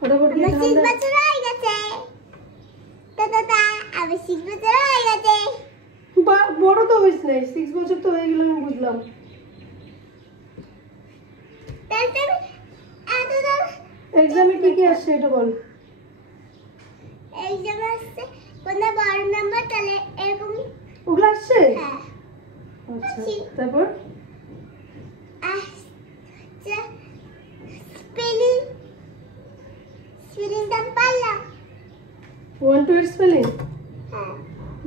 ফটাফট গিয়ে ঠান্ডা। 6 বছর হয়ে গেছে দাদা, আমি 6 বছর হয়ে গেছে। বড় তো হইছ নাই, 6 বছর তো হয়ে গেল, আমি বুঝলাম। এক্সামে কি আসছে এটা বল। এক্সামে আসছে কোন বড় নাম্বার তাহলে এরকম ওগুলো আসছে। হ্যাঁ আচ্ছা, তারপর আসছে স্পেলিং দাম পারলাম। 1 2 এর স্পেলিং হ্যাঁ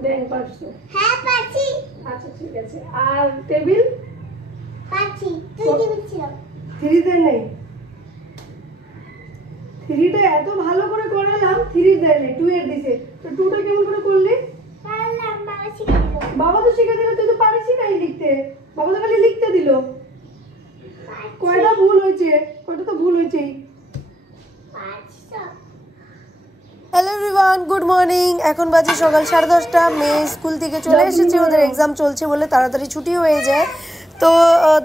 দেন পারছো। হ্যাঁ পারছি। আচ্ছা ঠিক আছে। আর টেবিল পারছি। তুই কি বলছিস? 3 দেন নাই। 3টা এত ভালো করে করালাম, 3 দেন নাই, 2 এর দিছে। তো 2টা কেমন করে করলি? পারলাম, বাবা শিখিয়ে দিল। বাবা তো শিখে দিল, তুই তো পারিসই নাই লিখতে। বাবা তো খালি লিখতে দিল। কয়টা ভুল হয়েছে? কয়টা তো ভুল হয়েছেই। Hello everyone, good morning. এখন বাজে সকাল 10:30। মেয়ে স্কুল থেকে চলে এসেছে, ওদের এক্সাম চলছে বলে তাড়াতাড়ি ছুটি হয়ে যায়। তো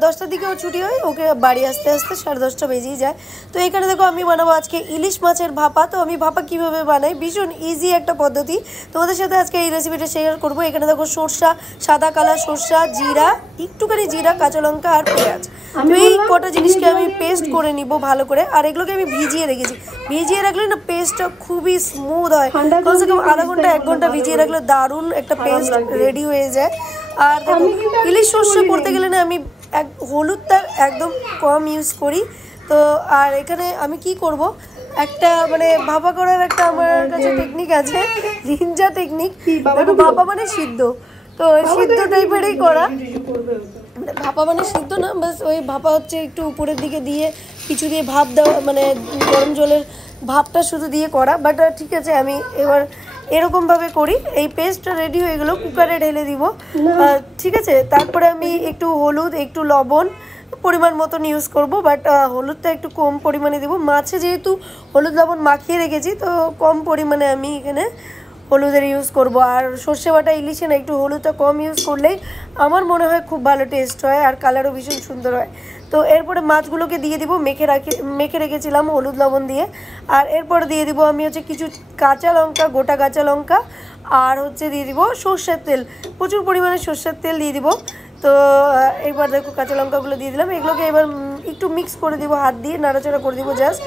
10টার দিকেও ছুটি হয়, ওকে বাড়ি আসতে আসতে 10:30 বেজেই যায়। তো এখানে দেখো আমি বানাবো আজকে ইলিশ মাছের ভাপা। তো আমি ভাপা কীভাবে বানাই, ভীষণ ইজি একটা পদ্ধতি, তোমাদের সাথে আজকে এই রেসিপিটা শেয়ার করবো। এখানে দেখো সরষা, সাদা কালা সরষা, জিরা, একটুখানি জিরা, কাঁচা লঙ্কা আর পেঁয়াজ। তো এই কটা জিনিসকে আমি পেস্ট করে নিব ভালো করে। আর এগুলোকে আমি ভিজিয়ে রেখেছি। ভিজিয়ে রাখলে না পেস্টটা খুবই স্মুথ হয়। কমসে কম আধা ঘন্টা 1 ঘন্টা ভিজিয়ে রাখলে দারুণ একটা পেস্ট রেডি হয়ে যায়। আর দেখো ইলিশ সর্ষে করতে গেলে না আমি হলুদটা একদম কম ইউজ করি। তো আর এখানে আমি কি করব, একটা মানে ভাপা করার একটা আমার কাছে টেকনিক আছে, নিনজা টেকনিক। দেখো ভাপা মানে সিদ্ধ, তো সিদ্ধ টাইপেরই করা। ভাপা মানে সিদ্ধ না, বাস ওই ভাপা হচ্ছে একটু উপরের দিকে দিয়ে কিছু দিয়ে ভাপ দেওয়া, মানে গরম জলের ভাপটা শুধু দিয়ে করা। বাট ঠিক আছে, আমি এবার এরকমভাবে করি। এই পেস্টটা রেডি হয়ে গেলো, কুকারে ঢেলে দিব। ঠিক আছে, তারপরে আমি একটু হলুদ, একটু লবণ পরিমাণ মতন ইউজ করব। বাট হলুদটা একটু কম পরিমাণে দেবো। মাছে যেহেতু হলুদ লবণ মাখিয়ে রেখেছি, তো কম পরিমাণে আমি এখানে হলুদের ইউজ করব। আর সর্ষে বাটা ইলিশে না একটু হলুদটা কম ইউজ করলেই আমার মনে হয় খুব ভালো টেস্ট হয়, আর কালারও ভীষণ সুন্দর হয়। তো এরপরে মাছগুলোকে দিয়ে দিব, মেখে রেখেছিলাম হলুদ লবণ দিয়ে। আর এরপরে দিয়ে দিব আমি হচ্ছে কিছু কাঁচা লঙ্কা, গোটা কাঁচা লঙ্কা, আর হচ্ছে দিয়ে দিব সর্ষের তেল, প্রচুর পরিমাণে সর্ষের তেল দিয়ে দিব। তো এবার দেখো কাঁচা লঙ্কাগুলো দিয়ে দিলাম। এগুলোকে এবার একটু মিক্স করে দিব, হাত দিয়ে নাড়াচাড়া করে দিব জাস্ট।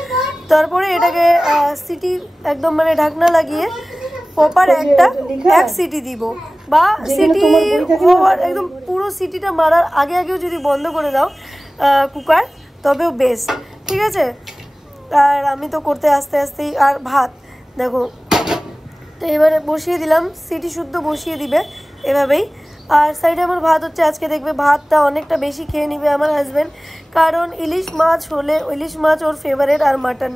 তারপরে এটাকে সিটি একদম মানে ঢাকনা লাগিয়ে প্রপার এক সিটি দিব, বা সিটি হওয়ার একদম পুরো সিটিটা মারার আগে আগেও যদি বন্ধ করে দাও কুকার, তবেও বেস্ট। ঠিক আছে, আর আমি তো করতে আস্তে আস্তেই। আর ভাত দেখো, তো এবারে বসিয়ে দিলাম, সিটি শুদ্ধ বসিয়ে দিবে এভাবেই। আর সাইডে আমার ভাত হচ্ছে। আজকে দেখবে ভাতটা অনেকটা বেশি খেয়ে নিবে আমার হাজব্যান্ড, কারণ ইলিশ মাছ হলে, ইলিশ মাছ ওর ফেভারিট, আর মাটন।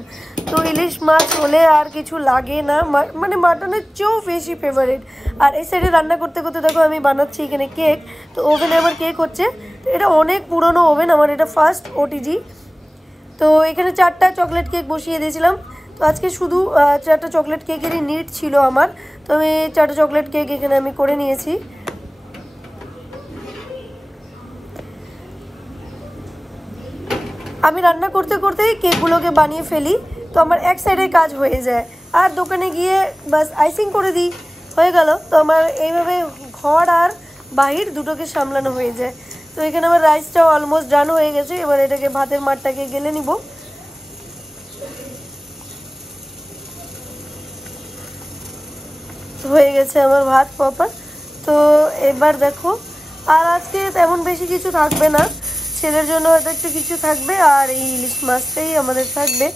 তো ইলিশ মাছ হলে আর কিছু লাগে না, মানে মাটনের চেয়েও বেশি ফেভারিট। আর এই সাইডে রান্না করতে করতে দেখো আমি বানাচ্ছি এখানে কেক। তো ওভেনে আমার কেক হচ্ছে। তো এটা অনেক পুরনো ওভেন, আমার এটা ফার্স্ট ওটিজি। তো এখানে 4টা চকলেট কেক বসিয়ে দিয়েছিলাম। তো আজকে শুধু 4টা চকলেট কেকেরই নিড ছিল আমার। তো আমি 4টা চকলেট কেক এখানে আমি করে নিয়েছি। আমি রান্না করতে করতেই কেকগুলোকে বানিয়ে ফেলি, তো আমার এক সাইডের কাজ হয়ে যায়। আর দোকানে গিয়ে বাস আইসিং করে দিই, হয়ে গেল। তো আমার এইভাবে ঘর আর বাহির দুটোকে সামলানো হয়ে যায়। তো এখানে আমার রাইসটাও অলমোস্ট ডান হয়ে গেছে। এবার এটাকে ভাতের মাঠটাকে গেলে নিব। হয়ে গেছে আমার ভাত প্রপার। তো এবার দেখো, আর আজকে তেমন বেশি কিছু থাকবে না, ছেলের জন্য হয়তো একটু কিছু থাকবে, আর এই ইলিশ মাছটাই আমাদের থাকবে।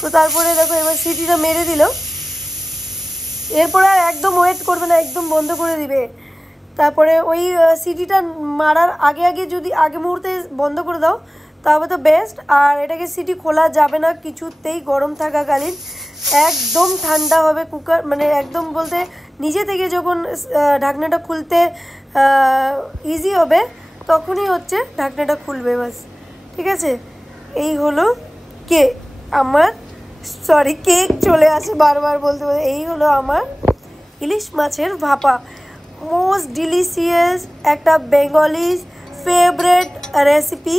তো তারপরে দেখো এবার সিটিটা মেরে দিল। এরপরে আর একদম ওয়েট করবে না, একদম বন্ধ করে দিবে। তারপরে ওই সিটিটা মারার আগে আগে যদি আগে মুহূর্তে বন্ধ করে দাও তবে তো বেস্ট। আর এটাকে সিটি খোলা যাবে না কিছুতেই গরম থাকাকালীন, একদম ঠান্ডা হবে কুকার, মানে একদম বলতে নিজে থেকে যখন ঢাকনাটা খুলতে ইজি হবে তখনই হচ্ছে ঢাকনাটা খুলবে বাস। ঠিক আছে, এই হলো আমার কেক চলে আসে বারবার বলতে বলতে। এই হলো আমার ইলিশ মাছের ভাপা, মোস্ট ডিলিশিয়াস একটা বেঙ্গলি ফেভারিট রেসিপি,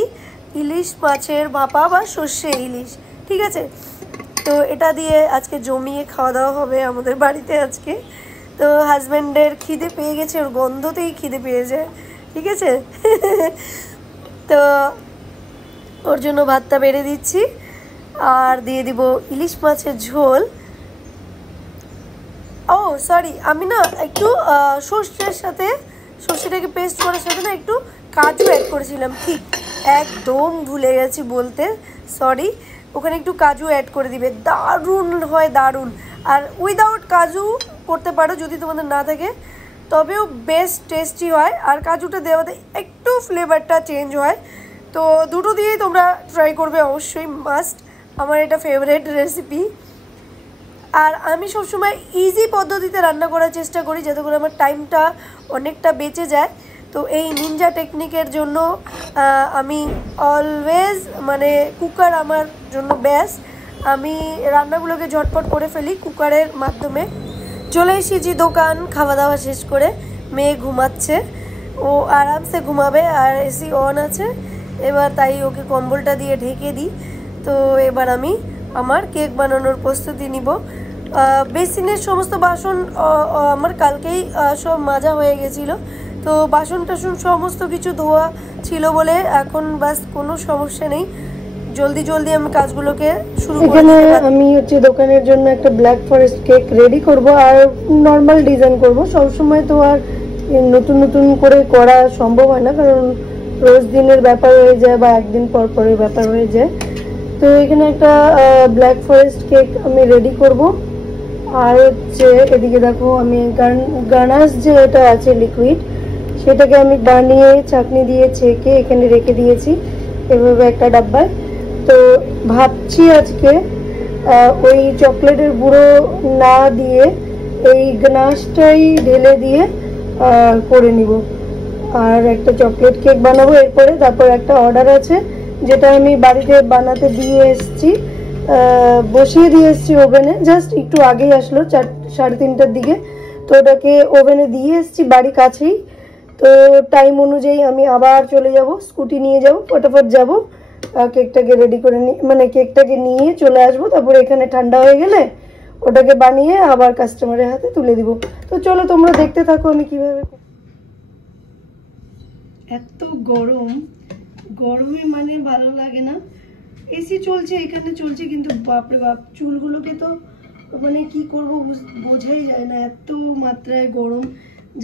ইলিশ মাছের ভাপা বা সর্ষে ইলিশ। ঠিক আছে, তো তো এটা দিয়ে আজকে জমিয়ে খাওয়া দাওয়া হবে আমাদের বাড়িতে আজকে। তো হাজব্যান্ডের খিদে পেয়ে গেছে, ওর গন্ধতেই খিদে পেয়ে যায়, ঠিক আছে। তো ওর জন্য ভাতটা বেড়ে দিচ্ছি আর দিয়ে দিব ইলিশ মাছের ঝোল। ও সরি, আমি না একটু সর্ষের সাথে, সর্ষেটাকে পেস্ট করার সাথে না একটু কাজু অ্যাড করেছিলাম, ঠিক একদম ভুলে গেছি বলতে, সরি। ওখানে একটু কাজু অ্যাড করে দিবে, দারুণ হয়, দারুণ। আর উইদাউট কাজু করতে পারো যদি তোমাদের না থাকে, তবেও বেস্ট টেস্টি হয়। আর কাজুটা দেওয়াতে একটু ফ্লেভারটা চেঞ্জ হয়। তো দুটো দিয়েই তোমরা ট্রাই করবে, অবশ্যই মাস্ট। আমার এটা ফেভারিট রেসিপি। আর আমি সবসময় ইজি পদ্ধতিতে রান্না করার চেষ্টা করি, যাতে করে আমার টাইমটা অনেকটা বেঁচে যায়। তো এই নিনজা টেকনিকের জন্য আমি অলওয়েজ মানে কুকার আমার জন্য বেস্ট। আমি রান্নাগুলোকে ঝটপট করে ফেলি কুকারের মাধ্যমে। চলে এসেছি দোকান খাওয়া দাওয়া শেষ করে। মেয়ে ঘুমাচ্ছে, ও আরামসে ঘুমাবে, আর এসি অন আছে। এবার তাই ওকে কম্বলটা দিয়ে ঢেকে দিই। তো এবার আমি আমার কেক বানানোর প্রস্তুতি নিব। বেসিনের সমস্ত বাসন আমার কালকেই সব মাজা হয়ে গেছিলো। তো বাসন টাসন সমস্ত কিছু ধোয়া ছিল বলে এখন বাস কোনো সমস্যা নেই, জলদি জলদি আমি কাজগুলোকে শুরু করে দিতে পারি। আমি হচ্ছে দোকানের জন্য একটা ব্ল্যাক ফরেস্ট কেক রেডি করব, আর নর্মাল ডিজাইন করব। সবসময় তো আর নতুন নতুন করে করা সম্ভব হয় না, কারণ রোজ দিনের ব্যাপার হয়ে যায় বা একদিন পর পরের ব্যাপার হয়ে যায়। তো এখানে একটা ব্ল্যাক ফরেস্ট কেক আমি রেডি করব। আর হচ্ছে এদিকে দেখো, আমি গানাশ যে এটা আছে লিকুইড, সেটাকে আমি বানিয়ে চাটনি দিয়ে ছেঁকে এখানে রেখে দিয়েছি এভাবে একটা ডাব্বায়। তো ভাবছি আজকে ওই চকলেটের গুঁড়ো না দিয়ে এই গানাশটাই ঢেলে দিয়ে করে নিব, আর একটা চকলেট কেক বানাবো এরপরে। তারপর একটা অর্ডার আছে যেটা আমি বাড়িতে বানাতে দিয়ে এসেছি, বসিয়ে দিয়ে এসেছি ওভেনে, জাস্ট একটু আগেই আসলো 3:30টার দিকে। তো ওটাকে ওভেনে দিয়ে এসেছি বাড়ি কাছেই। তো টাইম অনুযায়ী আমি আবার চলে যাব, স্কুটি নিয়ে যাব, ফটাফট যাব, কেকটাকে রেডি করে মানে কেকটাকে নিয়ে চলে আসবো। তারপরে এখানে ঠান্ডা হয়ে গেলে ওটাকে বানিয়ে আবার কাস্টমারের হাতে তুলে দিব। তো চলো তোমরা দেখতে থাকো আমি কিভাবে। এত গরম, গরমে মানে ভালো লাগে না। এসি চলছে, এখানে চলছে, কিন্তু বাপরে বাপ, চুলগুলোকে তো মানে কি করব বোঝাই যায় না, এত মাত্রায় গরম।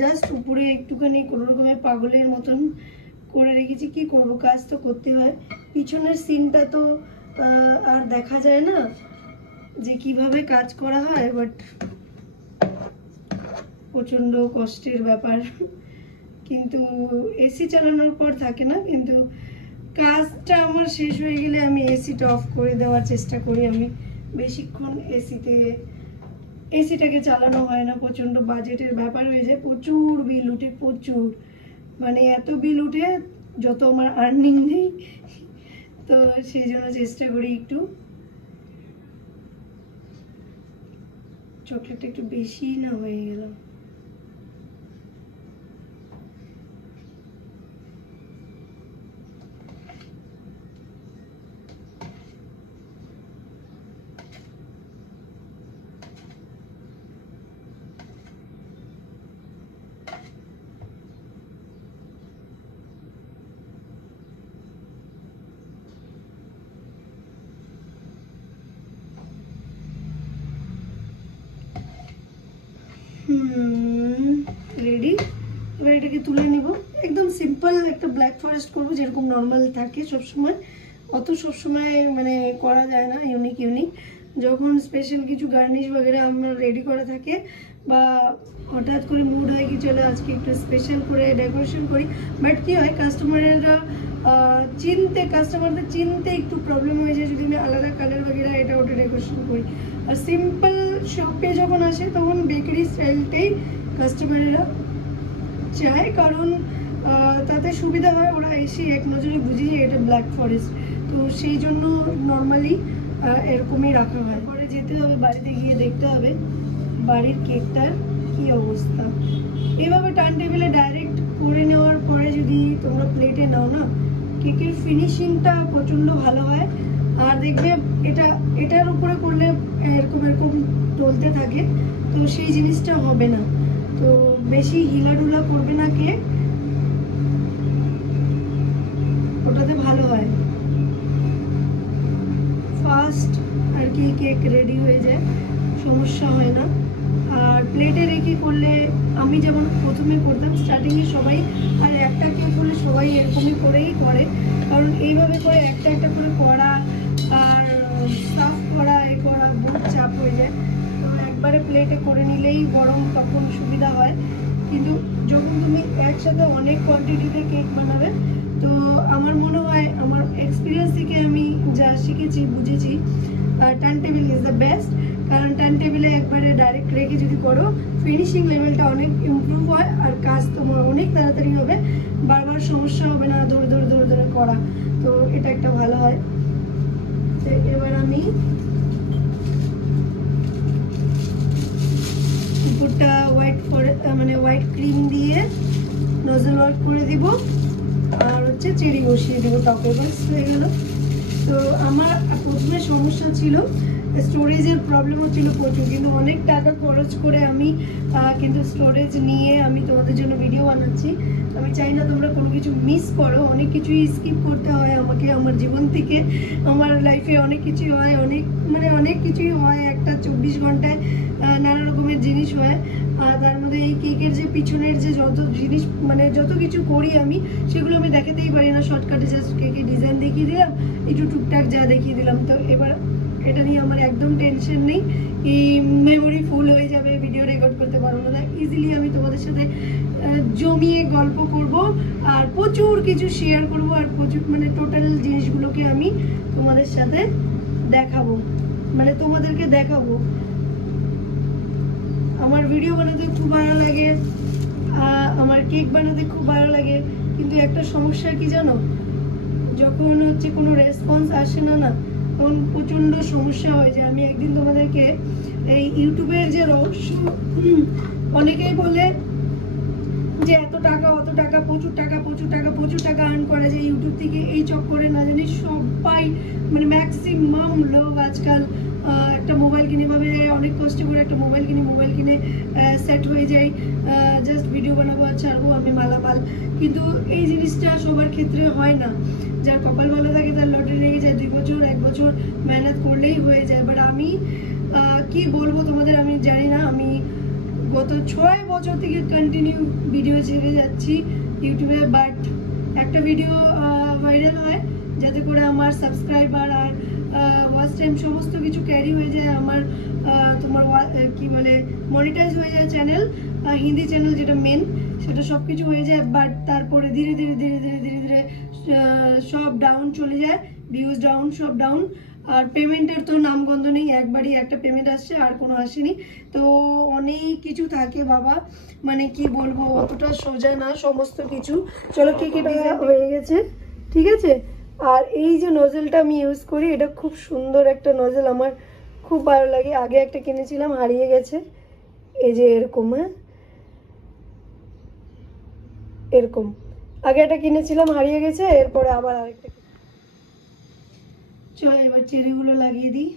জাস্ট উপরে একটুখানি কোনো রকমের পাগলের মতন করে রেখেছি, কি করব, কাজ তো করতে হয়। পিছনের সিনটা তো আর দেখা যায় না যে কিভাবে কাজ করা হয়, বাট প্রচণ্ড কষ্টের ব্যাপার। কিন্তু এসি চালানোর পর থাকে না, কিন্তু কাজটা আমার শেষ হয়ে গেলে আমি এসিটা অফ করে দেওয়ার চেষ্টা করি। আমি বেশিক্ষণ এসিটাকে চালানো হয় না, প্রচণ্ড বাজেটের ব্যাপার হয়ে যায়, প্রচুর বিল উঠে, প্রচুর, মানে এত বিল উঠে যত আমার আর্নিং নেই। তো সেই জন্য চেষ্টা করি একটু, চকলেটটা একটু বেশি না হয়ে গেল। রেডি। এবার এটাকে তুলে নিব। একদম সিম্পল একটা ব্ল্যাক ফরেস্ট করবো, যেরকম নর্মাল থাকে সবসময়, অত সবসময় মানে করা যায় না ইউনিক। যখন স্পেশাল কিছু গার্নিশ বগেরা আমরা রেডি করা থাকে, বা হঠাৎ করে মুড হয় কি চলে আজকে একটু স্পেশাল করে ডেকোরেশন করি, বাট কি হয় কাস্টমারদের চিনতে একটু প্রবলেম হয়ে যায় যদি আমি আলাদা কালার বগেরা এটা ওটা ডেকোরেশন করি। আর সিম্পল শপে যখন আসে তখন বেকারি স্টাইলটাই কাস্টমারেরা চায়, কারণ তাতে সুবিধা হয়, ওরা এসে এক নজরে বুঝে যায় এটা ব্ল্যাক ফরেস্ট। তো সেই জন্য নর্মালি এরকমই রাখা হয়। পরে যেতে হবে বাড়িতে, গিয়ে দেখতে হবে বাড়ির কেকটার কি অবস্থা। এভাবে টার্ন টেবিলে ডাইরেক্ট করে নেওয়ার পরে যদি তোমরা প্লেটে নাও না, কেকের ফিনিশিংটা প্রচণ্ড ভালো হয়। আর দেখবে এটার উপরে করলে এরকম এরকম টলতে থাকে, তো সেই জিনিসটা হবে না। তো বেশি হিলাডুলা করবে না কেক, ওটাতে ভালো হয়। ফাস্ট আর কি কেক রেডি হয়ে যায়, সমস্যা হয় না। আর প্লেটে রেখে করলে আমি যেমন প্রথমে করতাম স্টার্টিংয়ে সবাই, আর একটা কেক করলে সবাই এরকমই করেই করে, কারণ এইভাবে করে একটা একটা করে করা আর সাফ করা এ করা বহুত চাপ হয়ে যায়। তো একবারে প্লেটে করে নিলেই বরং তখন সুবিধা হয়। কিন্তু যখন তুমি একসাথে অনেক কোয়ান্টিটিতে কেক বানাবে, তো আমার মনে হয় আমার এক্সপিরিয়েন্স থেকে আমি যা শিখেছি বুঝেছি, turn table is the best. কারণ টার্ন টেবিলে একবারে ডাইরেক্ট রেখে যদি করো, ফিনিশিং লেভেলটা অনেক ইমপ্রুভ হয় আর কাজ তোমার অনেক তাড়াতাড়ি হবে, বারবার সমস্যা হবে না ধরে ধরে ধরে ধরে করা। তো এটা একটা ভালো হয়। তো এবার আমি উপরটা হোয়াইট ক্রিম দিয়ে নজল ওয়ার্ক করে দিব, আর হচ্ছে চেরি বসিয়ে দিব টপে, বাস হয়ে গেল। তো আমার প্রথমে সমস্যা ছিল, স্টোরেজের প্রবলেম হচ্ছিল প্রচুর, কিন্তু অনেক টাকা খরচ করে আমি কিন্তু স্টোরেজ নিয়ে আমি তোমাদের জন্য ভিডিও বানাচ্ছি। আমি চাই না তোমরা কোনো কিছু মিস করো, অনেক কিছুই স্কিপ করতে হয় আমাকে আমার জীবন থেকে। আমার লাইফে অনেক কিছুই হয়, অনেক কিছুই হয়, একটা 24 ঘন্টায় নানা রকমের জিনিস হয়। তার মধ্যে এই কেকের যে পিছনের যে যত জিনিস যত কিছু করি আমি, সেগুলো আমি দেখাতেই পারি না। শর্টকাটে জাস্ট কেকের ডিজাইন দেখিয়ে দিলাম, একটু টুকটাক যা দেখিয়ে দিলাম। তো এবার এটা নিয়ে আমার একদম টেনশন নেই কি মেমোরি ফুল হয়ে যাবে, ভিডিও রেকর্ড করতে পারবো না। ইজিলি আমি তোমাদের সাথে জমিয়ে গল্প করব আর প্রচুর কিছু শেয়ার করব, আর প্রচুর টোটাল জিনিসগুলোকে আমি তোমাদের সাথে দেখাবো, তোমাদেরকে দেখাবো। আমার ভিডিও বানাতে খুব ভালো লাগে, আমার কেক বানাতে খুব ভালো লাগে, কিন্তু একটা সমস্যা কি জানো, যখন হচ্ছে কোনো রেসপন্স আসে না, তখন প্রচণ্ড সমস্যা হয়ে যায়। আমি একদিন তোমাদেরকে এই ইউটিউবের যে রহস্য, অনেকেই বলে যে এত টাকা অত টাকা, প্রচুর টাকা আর্ন করা যায় ইউটিউব থেকে, এই চক্করে না জানি সবাই ম্যাক্সিমাম লোক আজকাল একটা মোবাইল কিনে ভাবে অনেক কষ্ট করে একটা মোবাইল কিনে সেট হয়ে যায়, জাস্ট ভিডিও বানাবো আর ছাড়বো, আমি মালামাল। কিন্তু এই জিনিসটা সবার ক্ষেত্রে হয় না। যার কপাল ভালো থাকে তার লটারি লেগে যায়, 2 বছর 1 বছর মেহনত করলেই হয়ে যায়। বাট আমি কি বলবো তোমাদের, আমি জানি না, আমি গত 6 বছর থেকে কন্টিনিউ ভিডিও ছেড়ে যাচ্ছি ইউটিউবে, বাট একটা ভিডিও ভাইরাল হয় যাতে করে আমার সাবস্ক্রাইবার আর ওয়াচ টাইম সমস্ত কিছু ক্যারি হয়ে যায়, আমার তোমার কি বলে মনিটাইজ হয়ে যায় চ্যানেল, হিন্দি চ্যানেল যেটা মেন, সেটা সব কিছু হয়ে যায়। বাট তারপরে ধীরে ধীরে সব ডাউন চলে যায়, ভিউজ ডাউন, সব ডাউন। আর পেমেন্টের তো নামগন্ধ নেই, একবারই একটা পেমেন্ট আসছে, আর কোনো আসেনি। তো অনেক কিছু থাকে বাবা, কি বলবো, অতটা সোজা না সমস্ত কিছু। চলো কেকের ডিজাইন হয়ে গেছে, ঠিক আছে। আর এই যে নজলটা আমি ইউজ করি, এটা খুব সুন্দর একটা নজল, আমার খুব ভালো লাগে। আগে একটা কিনেছিলাম, হারিয়ে গেছে, এই যে এরকম, এরকম আগে একটা কিনেছিলাম, হারিয়ে গেছে, এরপরে আবার আরেকটা। চলো এবার চেরিগুলো লাগিয়ে দিই।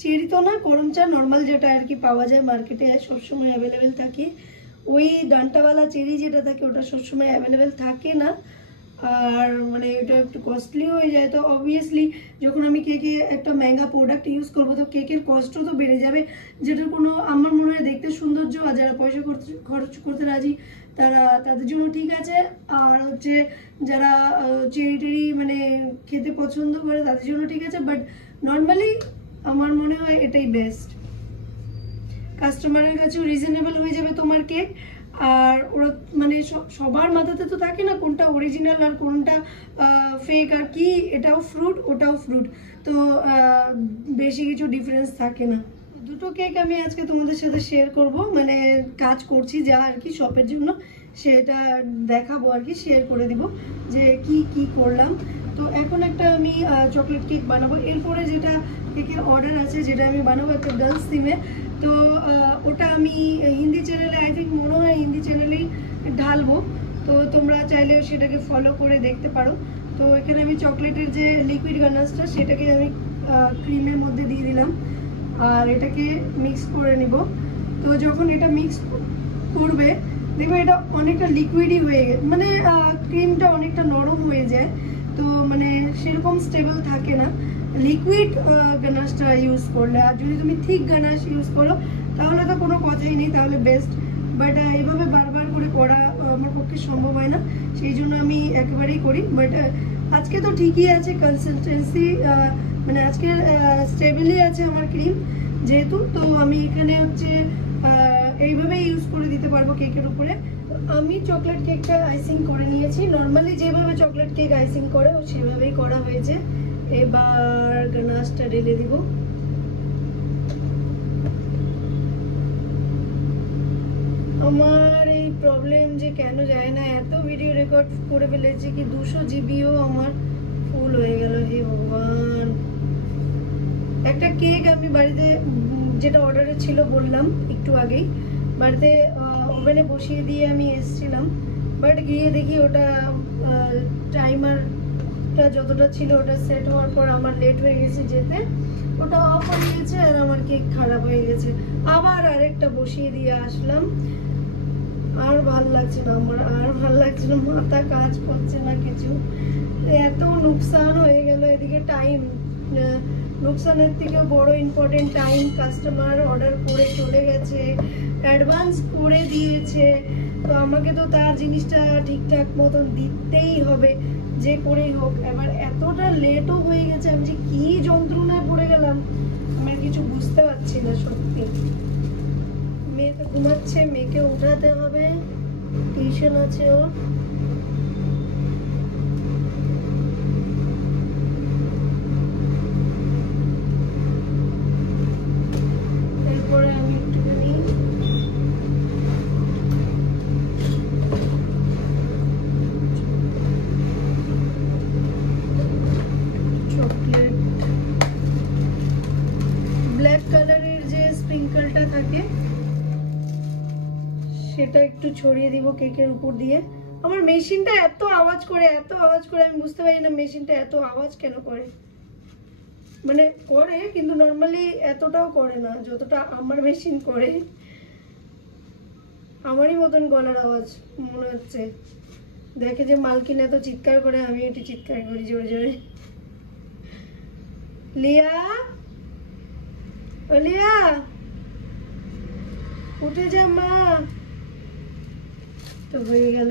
চেরি তো না, করমচা নর্মাল যেটা আর কি পাওয়া যায় মার্কেটে, সবসময় অ্যাভেলেবেল থাকে। ওই ডান্টাওয়ালা চেরি যেটা থাকে ওটা সবসময় অ্যাভেলেবেল থাকে না, আর এটা একটু কস্টলি হয়ে যায়। তো অবভিয়াসলি যখন আমি কেকে একটা মেগা প্রোডাক্ট ইউজ করবো, তো কেকের কস্টও তো বেড়ে যাবে, যেটার কোনো আমার মনে হয় দেখতে সৌন্দর্য, আর যারা পয়সা খরচ করতে রাজি তাদের জন্য ঠিক আছে। আর হচ্ছে যারা চেরি টেরি খেতে পছন্দ করে তাদের জন্য ঠিক আছে। বাট নর্মালি আমার মনে হয় এটাই বেস্ট, কাস্টমারের কাছেও রিজনেবল হয়ে যাবে তোমার কেক। আর ওরা সবার মাথাতে তো থাকে না কোনটা অরিজিনাল আর কোনটা ফেক, আর কি এটাও ফ্রুট ওটাও ফ্রুট, তো বেশি কিছু ডিফারেন্স থাকে না। দুটো কেক আমি আজকে তোমাদের সাথে শেয়ার করব, কাজ করছি যা আর কি শপের জন্য, সেটা দেখাবো আর কি, শেয়ার করে দিব যে কি করলাম। তো এখন একটা আমি চকলেট কেক বানাবো, এরপরে যেটা কেকের অর্ডার আছে যেটা আমি বানাবো একটা গার্লস থিমে। তো ওটা আমি হিন্দি চ্যানেলে, আই থিঙ্ক মনে হয় হিন্দি চ্যানেলেই ঢালবো, তো তোমরা চাইলে সেটাকে ফলো করে দেখতে পারো। তো এখানে আমি চকলেটের যে লিকুইড গানাশটা সেটাকে আমি ক্রিমের মধ্যে দিয়ে দিলাম আর এটাকে মিক্স করে নিব। তো যখন এটা মিক্স করবে দেখবে এটা অনেকটা লিকুইডই হয়ে গেছে, মানে ক্রিমটা অনেকটা নরম হয়ে যায়, তো মানে সেরকম স্টেবল থাকে না লিকুইড গানাশটা ইউজ করলে। আর যদি তুমি থিক গানাশ ইউজ করো তাহলে তো কোনো কথাই নেই, তাহলে বেস্ট। বাট এইভাবে বারবার করে করা আমার পক্ষে সম্ভব হয় না, সেই জন্য আমি একেবারেই করি। বাট আজকে তো ঠিকই আছে কনসিস্টেন্সি, মানে আজকে স্টেবলই আছে আমার ক্রিম যেহেতু, তো আমি এখানে হচ্ছে এইভাবে ইউজ করে দিতে পারবো কেকের উপরে। আমি চকলেট কেকটা আইসিং করে নিয়েছি, নর্মালি যেভাবে চকলেট কেক আইসিং করে সেভাবেই করা হয়েছে। এবার গানাশটা ঢেলে দিব। আমার এই প্রবলেম যে কেন যায় না, এত ভিডিও রেকর্ড করে ফেলেছি কি 200 জিবিও আমার ফুল হয়ে গেল। হে ভগবান, একটা কেক আমি বাড়িতে যেটা অর্ডারে ছিল বললাম একটু আগেই, বাড়িতে ওভেনে বসিয়ে দিয়ে আমি এসেছিলাম, বাট গিয়ে দেখি ওটা টাইমারটা যতটা ছিল ওটা সেট হওয়ার পর আমার লেট হয়ে গেছে যেতে, ওটা অফ হয়ে গেছে আর আমার কেক খারাপ হয়ে গেছে। আবার আরেকটা বসিয়ে দিয়ে আসলাম, আর ভাল লাগছে না আমার, আর ভাল লাগছে না, মাথা কাজ করছে না কিছু, এত নুকসান হয়ে গেল। এদিকে টাইম, নুকসানের থেকে বড় ইম্পর্টেন্ট টাইম, কাস্টমার অর্ডার করে চলে গেছে, অ্যাডভান্স করে দিয়েছে, তো আমাকে তো তার জিনিসটা ঠিকঠাক মতন দিতেই হবে যে করেই হোক। এবার এতটা লেটও হয়ে গেছে, আমি যে কি যন্ত্রণায় পড়ে গেলাম আমি কিছু বুঝতে পারছি না সত্যি। মেয়ে তো ঘুমাচ্ছে, মেয়েকে উঠাতে হবে, টিউশন আছে ওর। এরপরে আমি একটুখানি চকলেট ব্ল্যাক কালারের যে স্প্রিঙ্কলটা থাকে সেটা একটু ছড়িয়ে দিব কেকের উপর দিয়ে। আমার মেশিনটা এত আওয়াজ করে, এত আওয়াজ করে, আমি বুঝতে পারি না মেশিনটা এত আওয়াজ কেন করে, মানে করে কিন্তু নর্মালি এতটাও করে না যতটা আমার মেশিন করে। আমারই মতন গলার আওয়াজ মনে হচ্ছে, দেখে যে মালকিন এত চিৎকার করে আমি একটু চিৎকার করি জোরে জোরে। লিয়া, ও লিয়া উঠে যা মা। তো হয়ে গেল,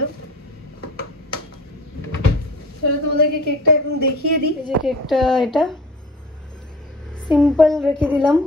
চলো তোমাদেরকে কেকটা এখন দেখিয়ে দিই। এই যে কেকটা, এটা সিম্পল রেখে দিলাম।